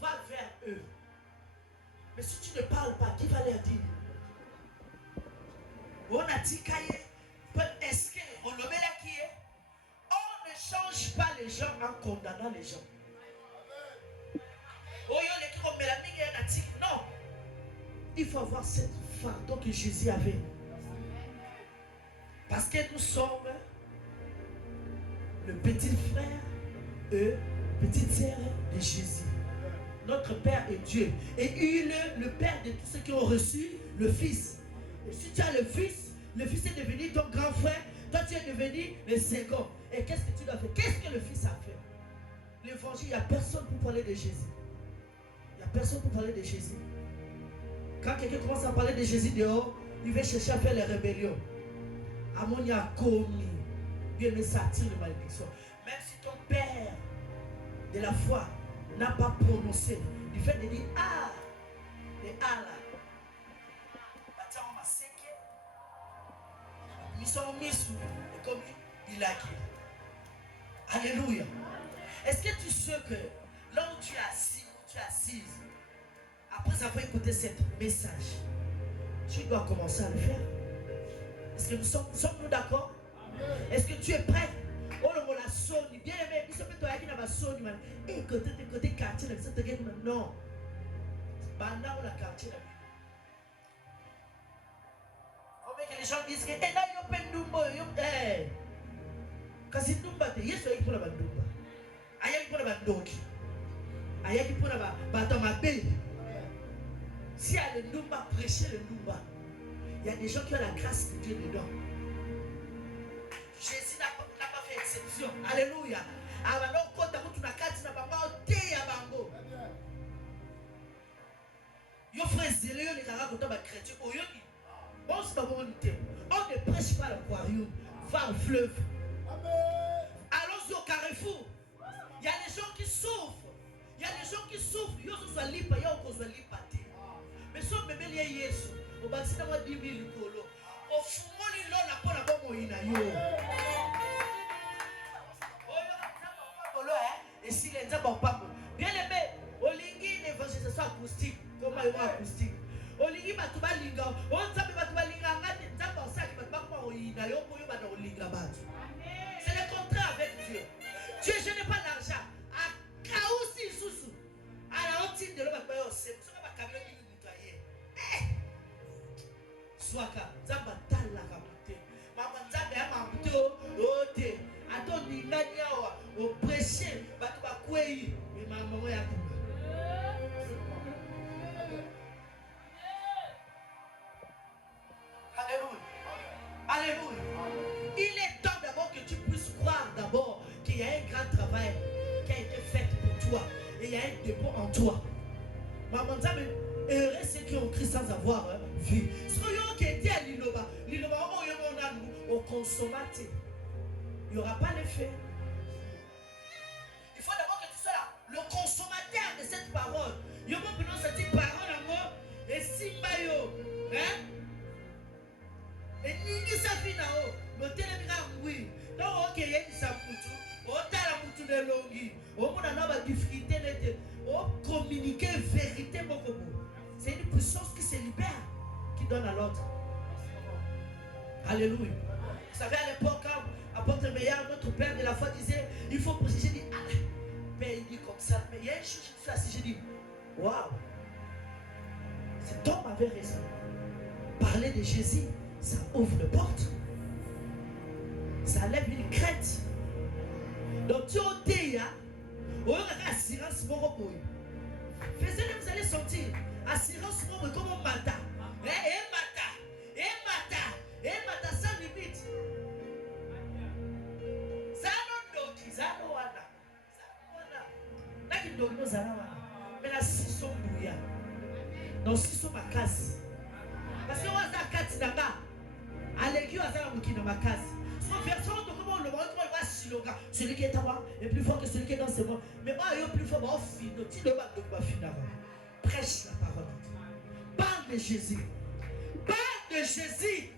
va vers eux. Mais si tu ne parles pas, qui va leur dire? On a dit est-ce qu'on le met là qui est? On ne change pas les gens en condamnant les gens. Non. Il faut avoir cette fardeau que Jésus avait. Parce que nous sommes le petit frère et petite sœur de Jésus. Notre Père est Dieu. Et il est le Père de tous ceux qui ont reçu le Fils. Et si tu as le Fils est devenu ton grand frère. Toi tu es devenu le second. Et qu'est-ce que tu dois faire? Qu'est-ce que le Fils a fait? L'évangile, il n'y a personne pour parler de Jésus. Il n'y a personne pour parler de Jésus. Quand quelqu'un commence à parler de Jésus dehors, il va chercher à faire les rébellions. Amonia commis. Dieu me s'attire de malédiction. Même si ton père de la foi n'a pas prononcé, du fait de dire ah, les ah là. Ils sont mis sous et comme il a dit. Alléluia. Est-ce que tu sais que là où tu es assis, où tu es assise, après avoir écouté ce message, tu dois commencer à le faire? Est-ce que sommes-nous d'accord? Est-ce que tu es prêt? Oh le mot la sonne, bien aimé, il se peut toi qui n'a pas sonne, man. Et côté quartier, non. Banda ou la quartier là. Que les gens disent que là yo pendumbo yo kasi ndumba te yesu ayi pona bandumba ayaki pona bandoki ayaki pona bato mabe. Si à le ndumba prêcher le ndumba, il y a des gens qui ont la grâce de Dieu dedans. Jésus n'a pas fait etc. vision. Alléluia. Avant kota mutu na kati na bango te ya bango. Yo frère zélé yo les kaka kota ba chrétien oyoki. Bon c'est pas bon te. On ne prêche pas l'aquarium, va au fleuve. Allons au carrefour. Il y a des gens qui souffrent. Il y a des gens qui souffrent. Yo so soit lipa, yo ko soit lipa te. Mais so bébé lié Yesu. Au bâti na 10 000 kolo. Au fumoli lo na pona bomo ina yo. Et si les gens ne pas bien aimé, olingi l'évangélisation acoustique, comment il va acoustique. Olingi batuba linga, on sabe batuba linga, ngati nzamba osaki batuba kwa oina yo koyo bana olinga batu. C'est le contraire avec Dieu. Dieu je n'ai pas d'argent. A kausi susu. Ala otine de lo batuba yo se, soka ba kamelo ni mutaye. Swaka nzamba tala kamute. Mama nzambe ya mamute ote. Ato ningani awa o prêcher batu ba kwei mais maman ya kuba. Alléluia. Alléluia. Il est temps d'abord que tu puisses croire d'abord qu'il y a un grand travail qui a été fait pour toi et il y a un dépôt en toi. Maman nzambe heureux ceux qui ont cru sans avoir vu. Ce que qui était à l'Iloba au consommateur. Il n'y aura pas l'effet. Il faut d'abord que tu sois là, le consommateur de cette parole. Il y a cette parole en moi et Simbayo. Hein? Et Nini Safinao, le télégramme, oui. Donc, ok, il y a une saputu, on t'a la moutou de longi, on a la difficulté, on communique vérité, c'est une puissance qui se libère, qui donne à l'autre. Alléluia. Vous savez, à l'époque, apôtre Meillard, notre père de la foi, disait il faut prêcher. J'ai dit, ah, père, il dit comme ça. Mais il y a une chose qui fait assis. J'ai dit, waouh, cet homme avait raison. Parler de Jésus, ça ouvre une porte. Ça lève une crête. Donc, tu as dit, on a assurance pour vous. Faisez-le, vous allez sentir. Assurance pour vous comme un matin. Et matin sans limite. Zano wana. Naki ndogo zana wana. Mais la siso mbuya. Donc siso makasi. Parce que waza kati nanga. Aleki waza mukina makasi. Son version de comment le monde va siloga. Celui qui est à moi est plus fort que celui qui est dans ce monde. Mais moi il est plus fort bah fino. Tu ne vas pas finir. Prêche la parole. Parle de Jésus. Parle de Jésus.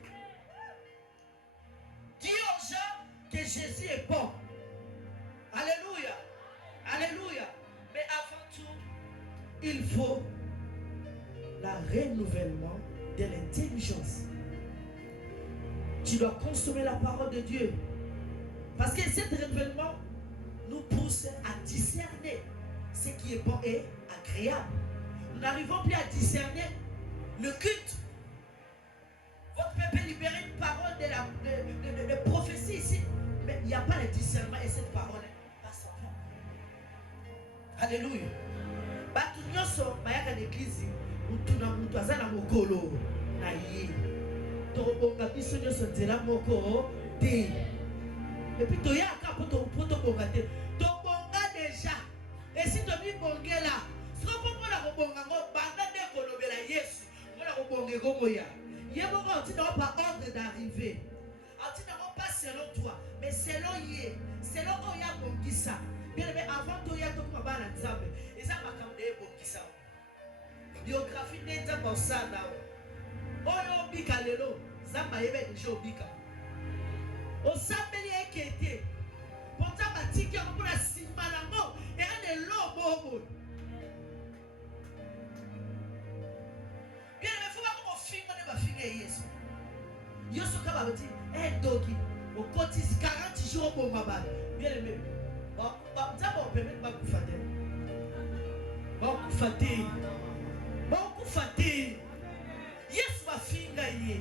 Dis aux gens que Jésus est bon. Alléluia. Alléluia. Mais avant tout, il faut le renouvellement de l'intelligence. Tu dois consommer la parole de Dieu. Parce que cet renouvellement nous pousse à discerner ce qui est bon et agréable. Nous n'arrivons plus à discerner le culte. Votre peuple libérer une parole de prophétie ici. Mais il n'y a pas de discernement et cette parole passe pas. Alléluia. Batu nyoso bayaka l'église utuna mutu azana mokolo na ye. Tobonga biso nyoso nzela moko te. Et puis toyaka poto bonga te. Tobonga déjà. Et si tobi bongela, ce qu'on peut la bonga ngo banga de kolobela Yesu. Mona ko bonge ko moya. Yebonga tu n'as pas ordre d'arriver. Tu n'as pas selon toi, mais selon Yé, selon Oya Bongisa. Bien aimé, avant toi, Oya Tokuma na Nzambe. Et ça m'a camé Bongisa. Biographie n'est pas pour ça. Oyo Bika Lelo, Zamba Yebe déjà Bika. Au Sambeli Ekete. Pourtant, Batiki a pour la Simanamo et un de l'eau. Bien aimé, il faut pas qu'on filme de ma fille Yesu. Yoso kaba dit, doki, au cotise 40 jours pour ma balle. Bien aimé. D'abord, on peut mettre ma koufate. Bon koufate. Yes, ma fille, gaïe.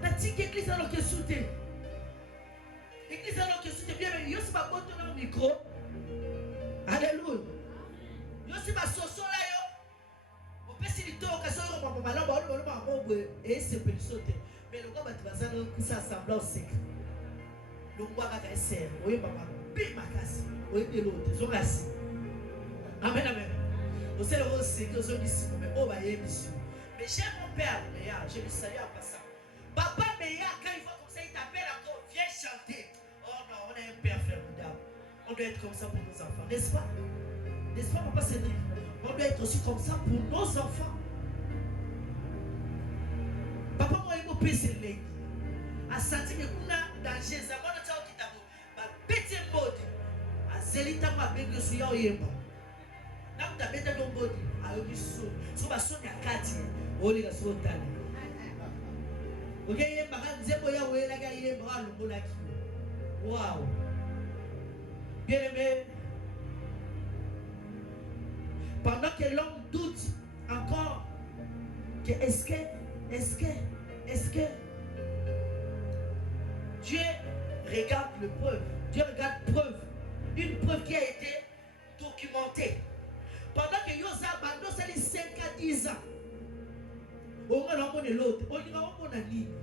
La tique église alors que soutient. Église alors que soutient. Bien aimé. Yoso ma botte dans le micro. Alléluia. Yoso ma soso là yo. Mais le gars va te faire ça semblant secret. longwa kaka eser oyeba mabe makasi oyebeli oyo te zongasi amen amen osele oseki ozongisimo mais oyo bayebisi mais j'ai mon père Meya je le salue en passant papa Meya quand il voit comme ça il t'appelle encore viens chanter oh non on est un père formidable on doit être comme ça pour nos enfants n'est-ce pas papa Cédric on doit être aussi comme ça pour nos enfants papa moi il m'a pèsé le asante que kuna danger za mwana chao kitabo ba bete mbodi azelita mabengo suya oyemba na mtabeta do mbodi ayoki so ba soni akati oli ka so tane okay yemba ka nzebo ya wela ka yemba ka lumbola ki wow bien aimé pendant que l'homme doute encore que est-ce que Dieu regarde le preuve. Dieu regarde preuve. Une preuve qui a été documentée. Pendant que Yosa Bando, c'est les 5 à 10 ans. On va l'emmener l'autre. On va l'emmener l'île.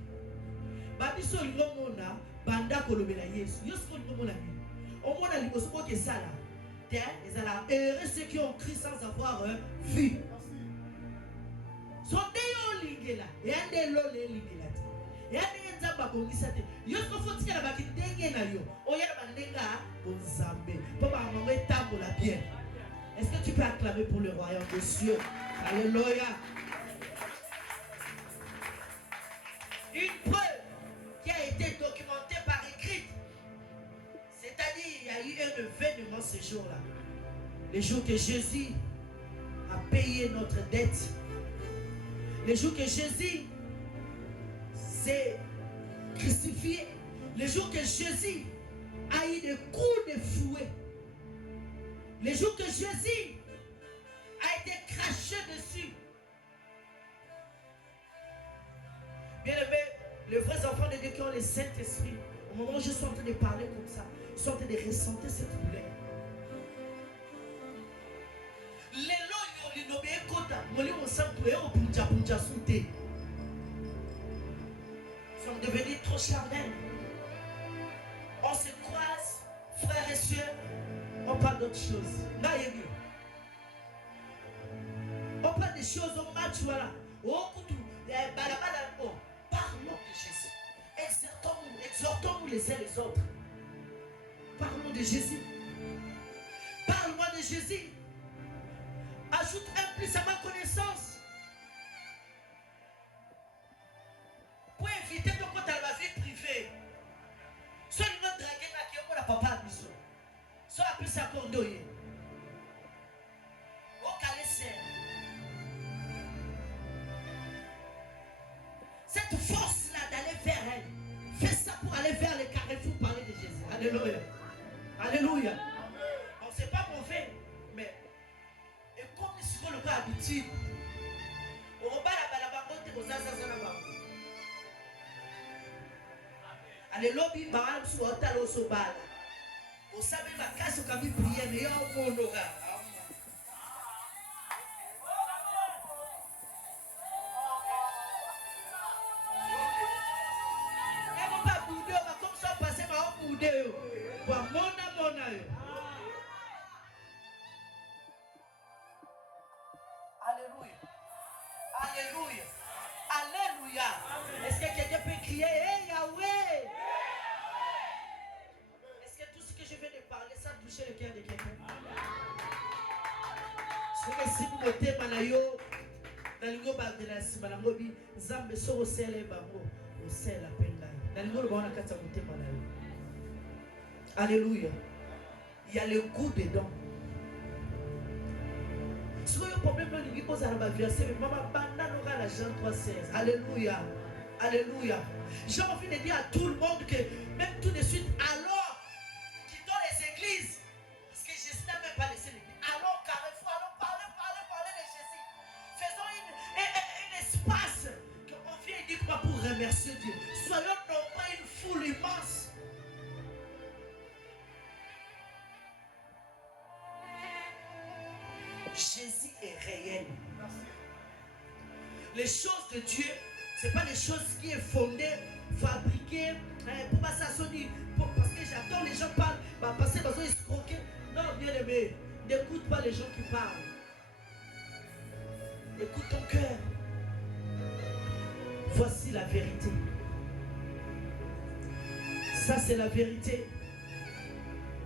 Badiso l'emmener Banda Kolobela Yesu. Yosko l'emmener l'île. On va l'emmener l'île. On ça là. Heureux ceux qui ont cru sans avoir vu. Son déo l'ingela. Et un des lots l'ingela. Yani nzamba bongisa te yosko foti la bakindenge na yo oya bandenga bonzambe papa maman etambola bien. Est-ce que tu peux acclamer pour le royaume des cieux? Alléluia. Une preuve qui a été documentée par écrit, c'est-à-dire il y a eu un événement ce jour-là, le jour que Jésus a payé notre dette, le jour que Jésus crucifié, le jour que Jésus a eu des coups de fouet, le jour que Jésus a été craché dessus. Bien aimé, les vrais enfants de Dieu qui ont le Saint-Esprit, au moment où je suis en train de parler comme ça, ils sont en train de ressentir cette douleur. Les lois, ils n'ont pas écouté, ils ont sauté. Nous sommes devenus trop charnels. On se croise, frères et sœurs, on parle d'autre chose. On parle des choses au match, voilà. Parlons de Jésus. Exhortons-nous les uns les autres. Parlons de Jésus. Parle-moi de Jésus. Ajoute un plus à ma connaissance. Pour éviter de compter à ma vie privée. Soit une autre draguée qui est pour la papa de mission. Soit plus ça condoyer. Au calé. Cette force-là d'aller vers elle, fais ça pour aller vers les carrefours, parler de Jésus. Alléluia. Alléluia. On ne sait pas mauvais, mais et comme il se le pas habitude, on va la barotte aux azazana. Allez, lobby, baral, soit au sobala. Vous savez, ma casse au camion prière, mais il y a un bon Alléluia. Alléluia. Alléluia. Est-ce que quelqu'un peut crier hey Yahweh? Est-ce que tout ce que je viens de parler, ça a touché le cœur de quelqu'un? Si vous mettez Manayo dans le groupe de la Simalamobi, Zambe Soro Sele Bango, au Sel à Penga. Dans le groupe de la Katamote Manayo. Alléluia. Il y a le goût dedans. Si vous avez un problème, vous avez un verset, mais maman, bandana la Jean 3,16. Alléluia. Alléluia. J'ai envie de dire à tout le monde que, même tout de suite, alors, quittons les églises. Parce que Jésus n'a même pas laissé l'église. Alors, carrefour, allons parler de Jésus. Faisons un espace qu'on vient uniquement pour remercier Dieu. Soyons non pas une foule immense. Jésus est réel. Les choses de Dieu, ce n'est pas des choses qui sont fabriquer pour pas s'assurer, parce que j'attends les gens parlent, parce que ils escroquer. Non, bien aimé, n'écoute pas les gens qui parlent. Écoute ton cœur. Voici la vérité. Ça c'est la vérité.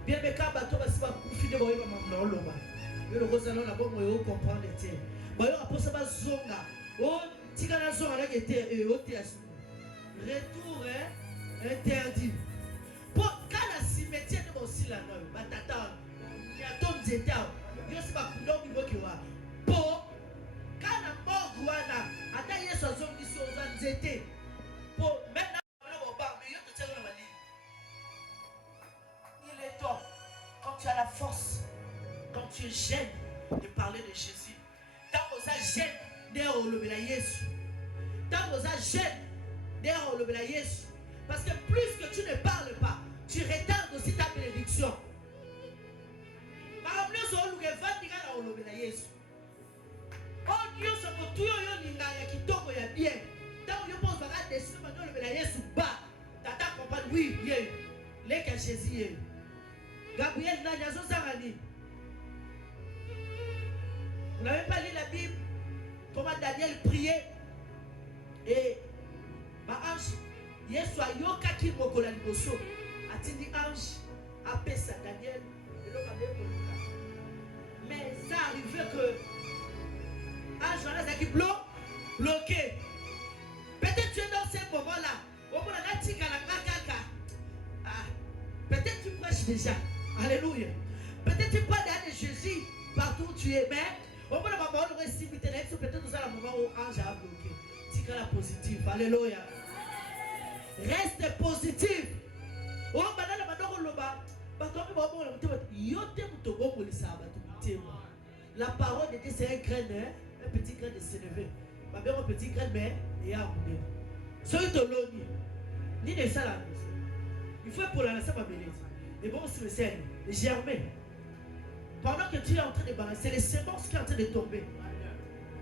Bien mais quand bateau va se faire bouffer de boire maman loba. Le rosalon la bonne moi comprendre était. Boyo après ça va zonga. Oh tigana zonga là était au théâtre. Retour interdit. Pour quand la cimetière de aussi là non, batata. Il y a ton zeta. Yo c'est pas pour nous qui va. Pour quand la mort guana, ata yeso zongi sur zanzete. Pour maintenant on va mais yo te tiens dans la ligne. Il est temps, quand tu as la force, quand tu es jeune, de parler de Jésus. Tant que ça jeune, d'ailleurs on le met Jésus. Tant que ça jeune, d'ailleurs on le met Jésus. Parce que plus que tu ne parles pas, tu retardes aussi ta bénédiction. Par exemple, on le met Jésus. Oh Dieu, c'est pour tout le monde qui tombe bien. Tant que tu penses à dessus, on le met Jésus bas. Tata comprend, oui, les que Jésus. Gabriel Nadiazo Sarani. Vous n'avez pas lu la Bible? Comment Daniel priait? Et ma ange, Yesu ayoka ki mokola liboso. Atindi ange, appelle ça Daniel. Mais ça arrivait que ange voilà ça qui bloqué. Peut-être tu es dans ce moment-là. Peut-être tu prêches déjà. Alléluia. Peut-être tu parles de Jésus partout où tu es, mais au moment où on aurait si vite, peut-être nous allons moment où l'ange a bloqué. C'est la positive. Alléluia. Reste positif. Oh, la parole de Dieu, c'est un grain, un petit grain de s'élever. Un petit grain, mais il y a un monde. Soyez de l'ONU. Ni de ça la maison. Il faut pour la laisser ma bénédiction. Les bons sur le ciel, les germer. Pendant que tu es en train de balancer, les semences qui sont en train de tomber.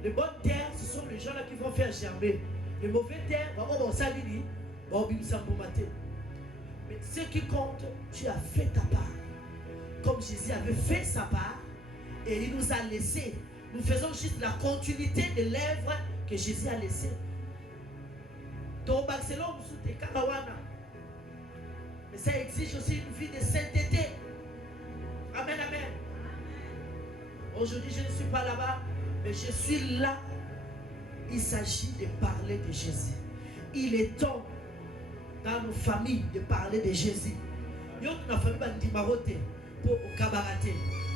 Les bonnes terres, ce sont les gens là qui vont faire germer. Les mauvaises terres, mais ce qui compte, tu as fait ta part. Comme Jésus avait fait sa part, et il nous a laissé. Nous faisons juste la continuité de l'œuvre que Jésus a laissée. Donc, Barcelone, nous sommes Karawana. Mais ça exige aussi une vie de sainteté. Amen, amen. Aujourd'hui, je ne suis pas là-bas, mais je suis là. Il s'agit de parler de Jésus. Il est temps dans nos familles de parler de Jésus. Yo na famille bandi marote pour kabaraté.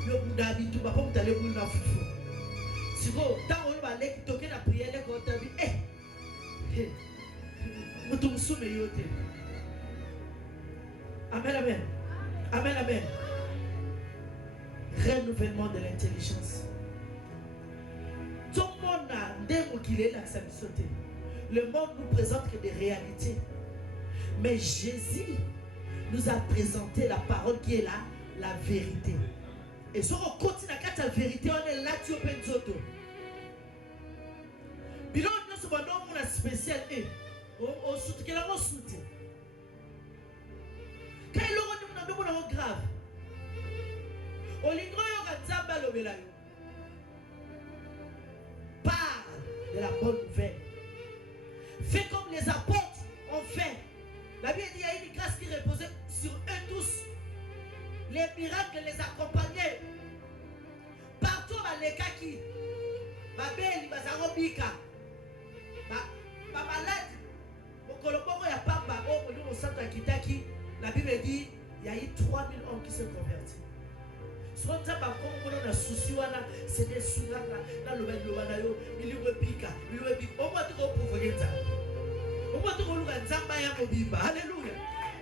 Yo ndabitu ba pour d'aller pour na fufu. Siko tant on va aller toquer la prière les côté bi mutum sume yote. Amen, amen. Amen, amen. Renouvellement de l'intelligence. Tout le monde a des mots qui est là, ça sauté. Le monde nous présente que des réalités. Mais Jésus nous a présenté la parole qui est là, la vérité. Et si on continue à la vérité, on est là, tu peux nous autres. Bilan, nous sommes un spécial et on soutient la soutien. Quand il aura nous grave, on l'ingro parle de la bonne nouvelle. Fais comme les apôtres ont fait. La Bible dit qu'il y a une grâce qui reposait sur eux tous. Les miracles les accompagnaient. Partout dans les cas qui, ma belle, ma zarobika, ma malade, au Colombo, il y a pas au centre à Kitaki. La Bible dit il y a eu 3000 hommes qui se convertissent. C'est des souverains dans le Bel-Lobanayo, il y a Pika, il y a Pika. On va te retrouver ça. On va te retrouver Zamba ya Mobimba. Alléluia.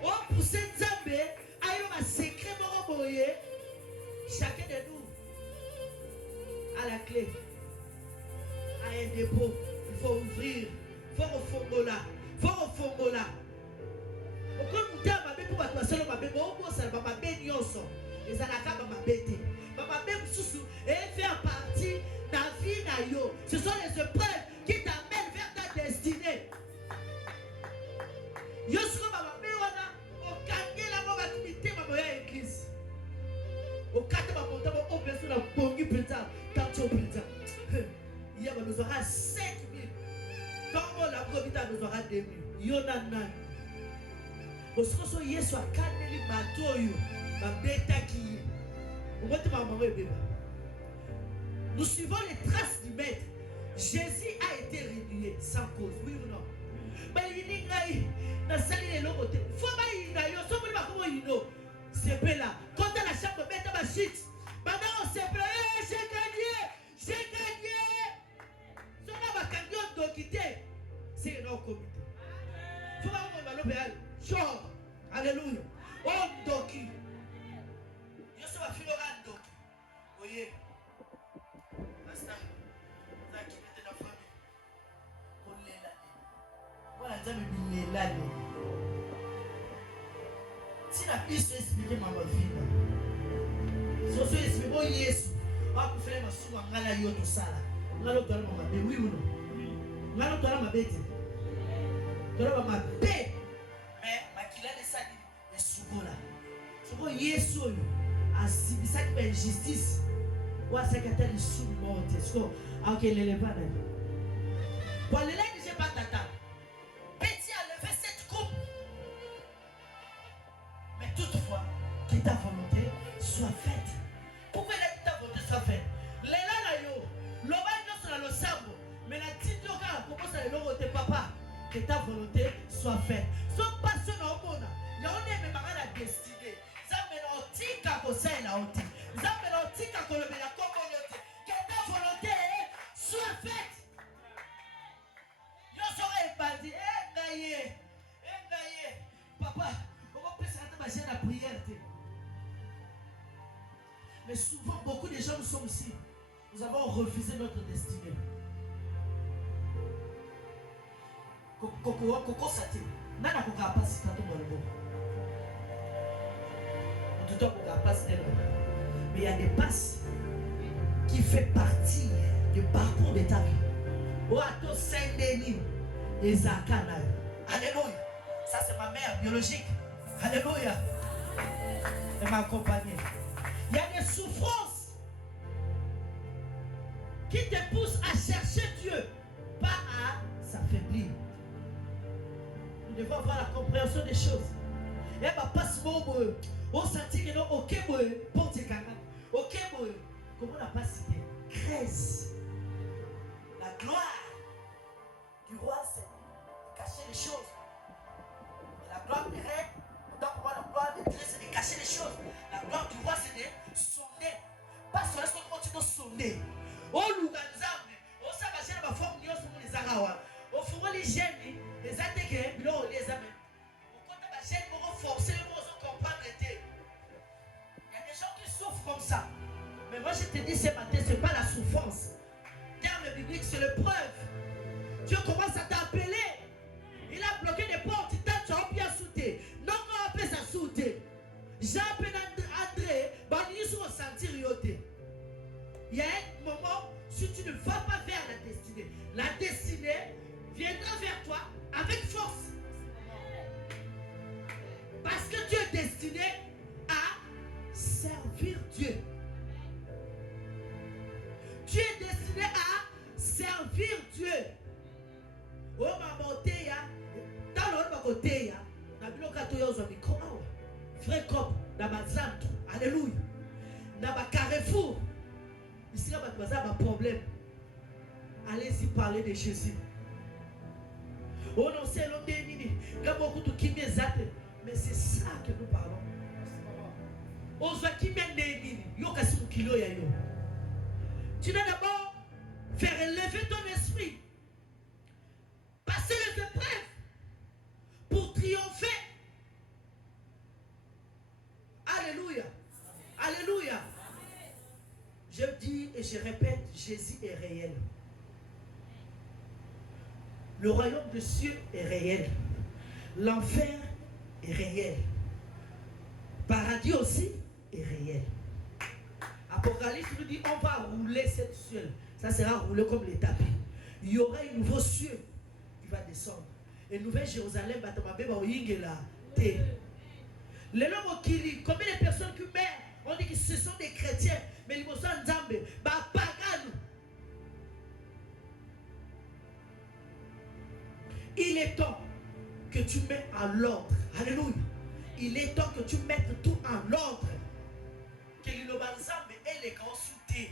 Oh, pour cette Zambé, ayo un secret moroboye. Chacun de nous a la clé, a un dépôt. Il faut ouvrir. Il faut refongola. Il faut refongola. Au cas où tu as ma bébé pour toi seul, ma bébé, au moins ça va ma bébé nyoso. Les alaka ma bébé. Ma bébé sous et faire partie de ta vie nayo. Ce sont les épreuves qui t'amènent vers ta destinée. uta besoin de yona nani. Parce Yesu akaneli bato yo babetaki. Omote maman beba. Nous suivons les traces du maître. Jésus a été réduit sans cause, oui ou non? C'est là. Quand à la chambre bête à ma chute, maintenant on s'est plaint, j'ai gagné. Si on a gagné, on doit quitter. C'est un comité. Il faut pas qu'on va genre, alléluia. On doit quitter. Je suis à Filorando. Vous voyez? Pasteur, vous avez quitté la famille. Pour l'année. Voilà, vous avez l'année. Si la piste expliquer ma vie, si on explique Yesu, on va faire ma souma ngala yo to sala. Ngalo to ma be oui ou non? Ngalo to ma bete. To ma be. Mais makila de sali e sukola. Soko Yesu yo asibisa ki injustice. Wa sakata li sou morte. Soko akelele pa na. Pour les lèvres, j'ai pas tata. Petit a levé cette coupe. Mais toutefois, que ta volonté soit faite. Pourquoi il a dit ta volonté soit faite? Les là, l'obaïno sur le sambo. Mais la petite yoga, comment ça le papa? Que ta volonté soit faite. Son passion au monde. Il y a même la destinée. Ça me l'antique à cause de la honte. Ça me l'antique à cause de la communauté. Que ta volonté soit faite. Yo serai épandé. Papa, on peut s'arrêter à la prière. Mais souvent, beaucoup de gens nous sommes ici. Nous avons refusé notre destinée. Coco Sati, nana ko capacité à tout le monde. Tout le capacité. Mais il y a des passes qui font partie du parcours de ta vie. Oato Saint-Denis et Zakana. Alléluia. Ça c'est ma mère biologique. Alléluia. Elle m'a accompagné. Il y a des souffrances qui te poussent à chercher Dieu, pas à s'affaiblir. Nous devons avoir la compréhension des choses. Et ma passe mon on sentit que non, ok, porte caca. Ok, comment on n'a pas cité? 13. La gloire du roi, c'est de cacher les choses. Et la gloire du règne, donc moi, la gloire de Dieu, c'est de cacher les choses. La gloire du roi, c'est de sonder. Pas seulement ce qu'on continue de sonder. Oh, l'ouganzambe, oh, ça va gérer ma forme, nous sommes les arawa. Au fond, les jeunes, les attaqués, les examens. Au côté de la gêne, on va forcer, on va comprendre les thés. Il y a des gens qui souffrent comme ça. Mais moi, je te dis ce matin, ce n'est pas la souffrance. Terme biblique, c'est l'épreuve. Dieu commence à t'appeler. Il a bloqué des portes. Tu as bien sauté. Non, on peut ça sauter. J'ai appelé André. Il faut sentir yoté. Il y a un moment, si tu ne vas pas vers la destinée viendra vers toi avec force. Parce que tu es destiné à servir Dieu. Tu es destiné à servir Dieu. Oh ma beauté, dans l'autre côté, frère Cop, dans ma zante, alléluia. Dans ma carrefour, ici, il y a un problème. Allez-y parler de Jésus. Oh non, c'est l'homme des mini. Mais c'est ça que nous parlons. On se qui mène des mini. Tu dois d'abord faire élever ton esprit. Passer les épreuves pour triompher. Alléluia. Alléluia. Je dis et je répète, Jésus est réel. Le royaume des cieux est réel. L'enfer est réel. Paradis aussi est réel. Apocalypse nous dit on va rouler cette ciel. Ça sera roulé comme les tapis. Il y aura un nouveau ciel qui va descendre. Et Nouvelle Jérusalem va tomber au Yingela. Les hommes qui combien de personnes qui meurent, on dit que ce sont des chrétiens, mais ils sont en Zambé, bah pagano. Il est temps que tu mets en l'ordre. Alléluia. Il est temps que tu mettes tout en ordre. Que liloba nzambe eleka osute.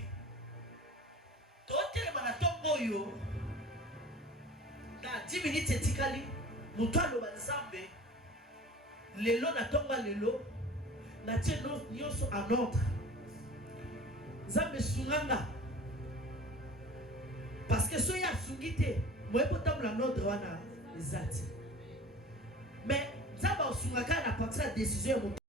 Totelema na tombo yo. Na 10 minutes etikali. Mutu aloba nzambe. Lelo na tomba lelo. Na tie nyonso en ordre. Nzambe sunganga. Parce que so ya sungi te. Moi potambola en ordre wana ezati. Mais nzambe osungaka na partir ya décision ya